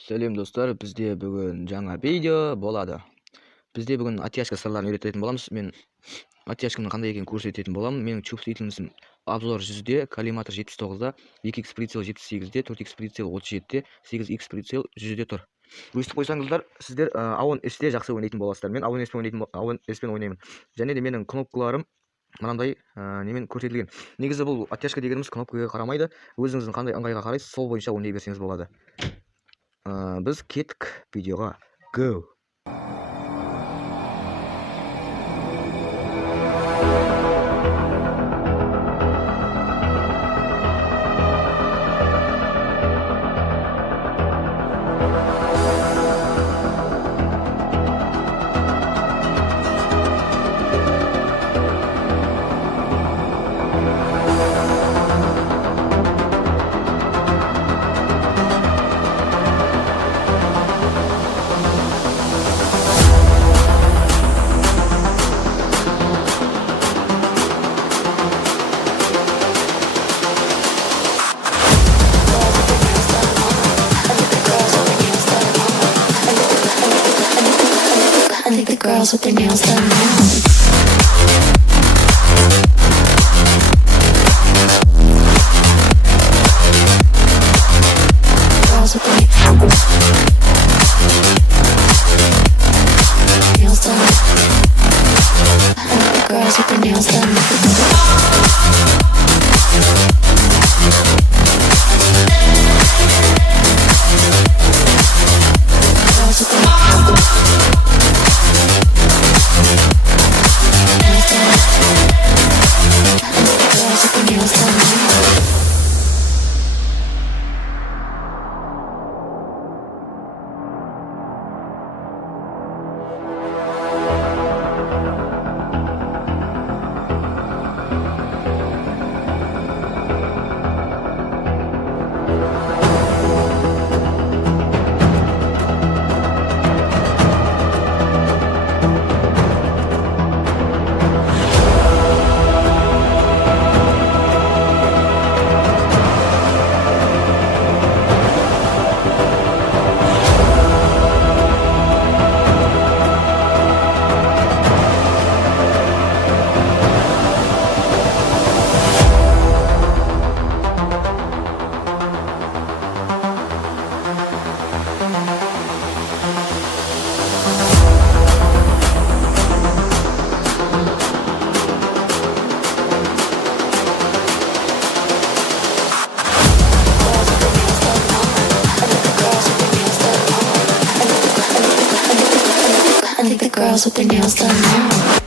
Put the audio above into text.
Сәлем достар, бізде бүгін жаңа видео болады. Бізде бүгін оттяжка сырларын үйрететін боламыз. Мен оттяжканың қандай екенін көрсететін боламын. Менің чувствительностім обзор 100-де, коллиматор 79-да, 2х прицел 78-де, 4х прицел 37-де, 8х прицел 100-де тұр. Өйстіп қойсаңыздар, сіздер ауын S-те жақсы ойнайтын боласыздар. Мен ауын S-пен ойнаймын. Және де менің кнопкаларым мынандай немен көрсетілген. Негізі бұл оттяжка дегеніміз кнопкаға қарамайды. Өзіңіздің қандай ыңғайға қарайсыз, сол бойынша ойнай берсеңіз болады. Biz kеттік видеоға. Go! I think the girls with their nails done now. Girls with their nails done. I think the girls with their nails done. I think the girls with their nails done now.